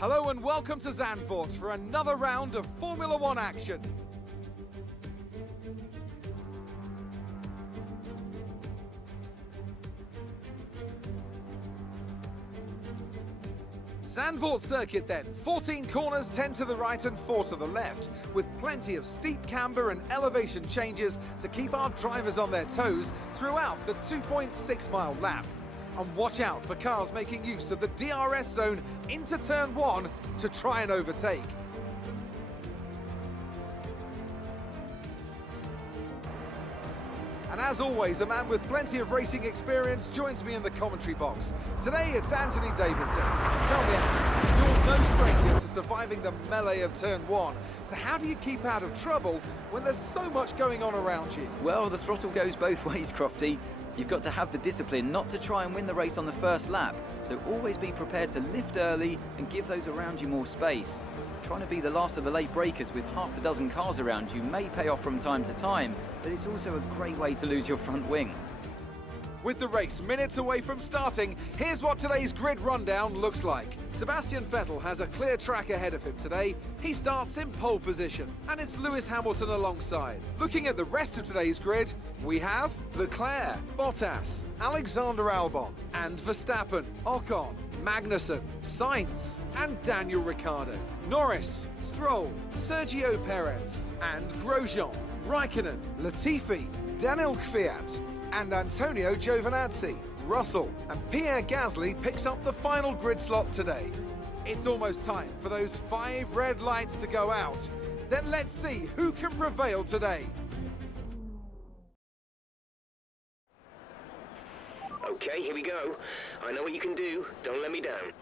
Hello and welcome to Zandvoort for another round of Formula One action. Zandvoort circuit then, 14 corners, 10 to the right and 4 to the left, with plenty of steep camber and elevation changes to keep our drivers on their toes throughout the 2.6 mile lap. And watch out for cars making use of the DRS zone into turn 1 to try and overtake. And as always, a man with plenty of racing experience joins me in the commentary box. Today it's Anthony Davidson. Tell me, Ant, you're no stranger to surviving the melee of turn 1. So how do you keep out of trouble when there's so much going on around you? Well, the throttle goes both ways, Crofty. You've got to have the discipline not to try and win the race on the first lap, so always be prepared to lift early and give those around you more space. Trying to be the last of the late breakers with half a dozen cars around you may pay off from time to time, but it's also a great way to lose your front wing. With the race minutes away from starting, here's what today's grid rundown looks like. Sebastian Vettel has a clear track ahead of him today. He starts in pole position, and it's Lewis Hamilton alongside. Looking at the rest of today's grid, we have Leclerc, Bottas, Alexander Albon, and Verstappen, Ocon, Magnussen, Sainz, and Daniel Ricciardo. Norris, Stroll, Sergio Perez, and Grosjean, Raikkonen, Latifi, Daniel Kvyat, and Antonio Giovinazzi. Russell and Pierre Gasly picks up the final grid slot today. It's almost time for those 5 red lights to go out. Then let's see who can prevail today. Okay, here we go. I know what you can do. Don't let me down.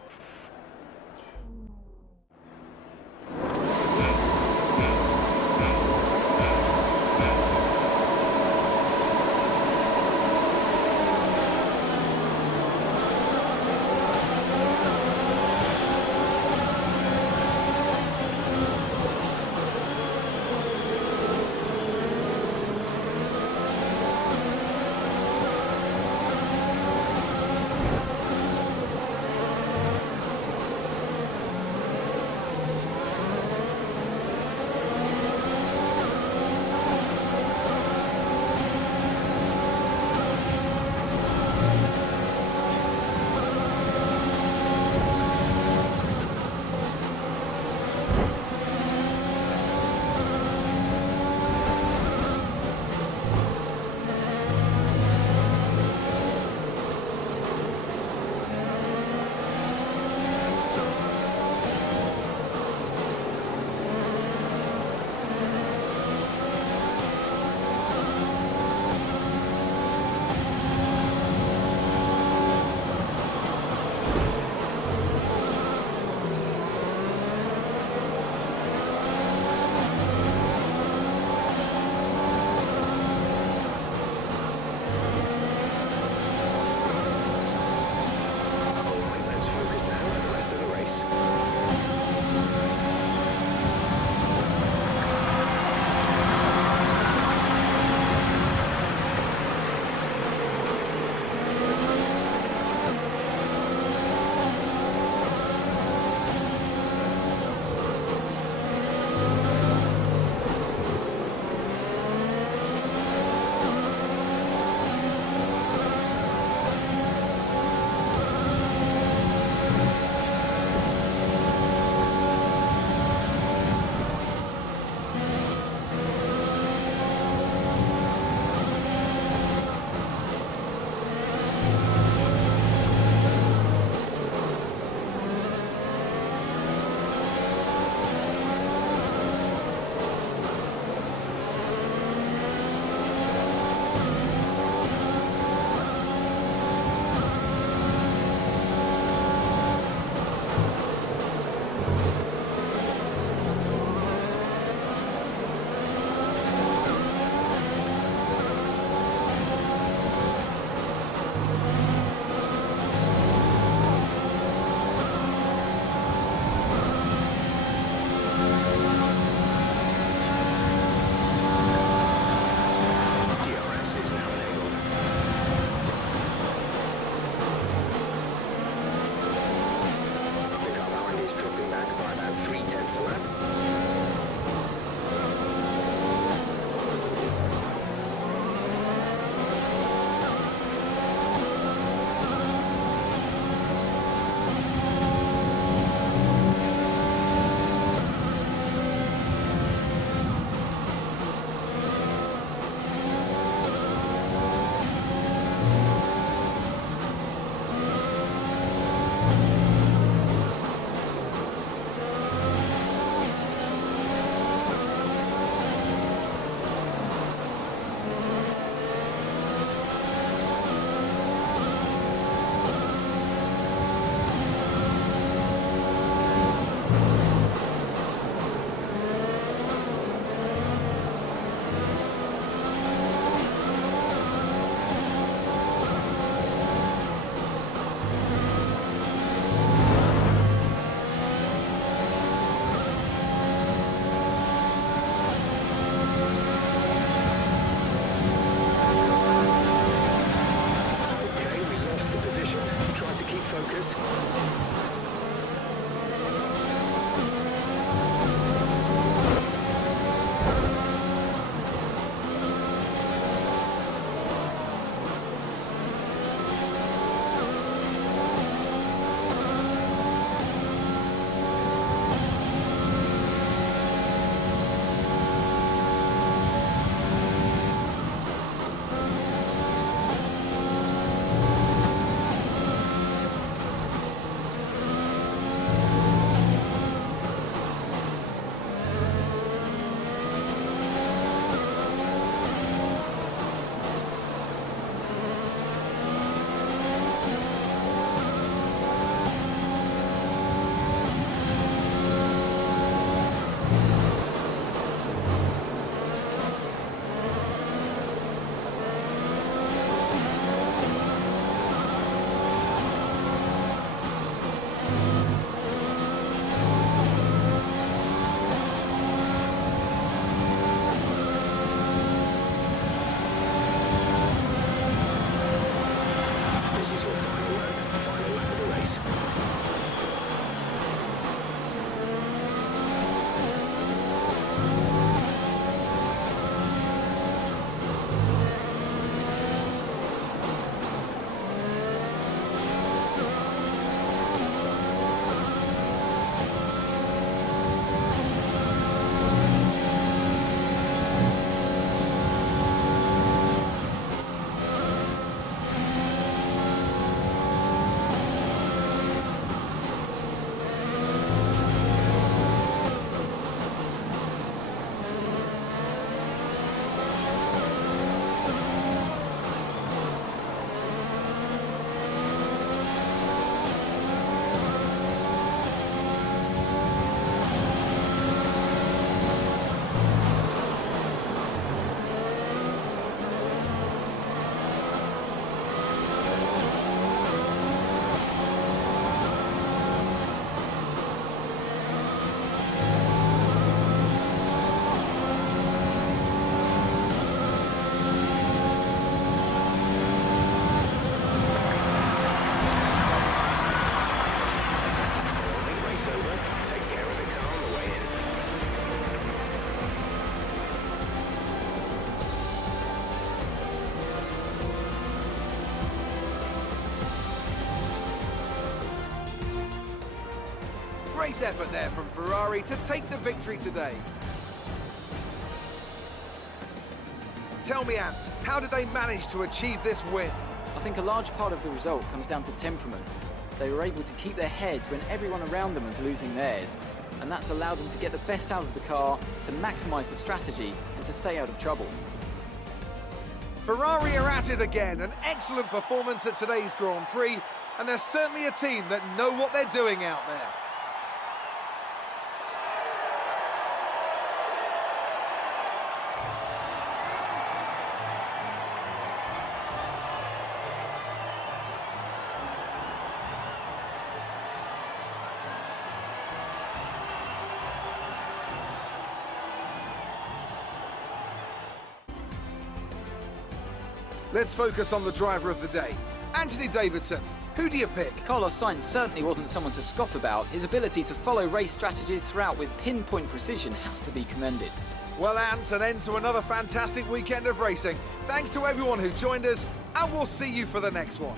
Great effort there from Ferrari to take the victory today. Tell me, Ant, how did they manage to achieve this win? I think a large part of the result comes down to temperament. They were able to keep their heads when everyone around them was losing theirs, and that's allowed them to get the best out of the car, to maximise the strategy, and to stay out of trouble. Ferrari are at it again, an excellent performance at today's Grand Prix, and they're certainly a team that know what they're doing out there. Let's focus on the driver of the day. Anthony Davidson, who do you pick? Carlos Sainz certainly wasn't someone to scoff about. His ability to follow race strategies throughout with pinpoint precision has to be commended. Well, Ant, an end to another fantastic weekend of racing. Thanks to everyone who joined us, and we'll see you for the next one.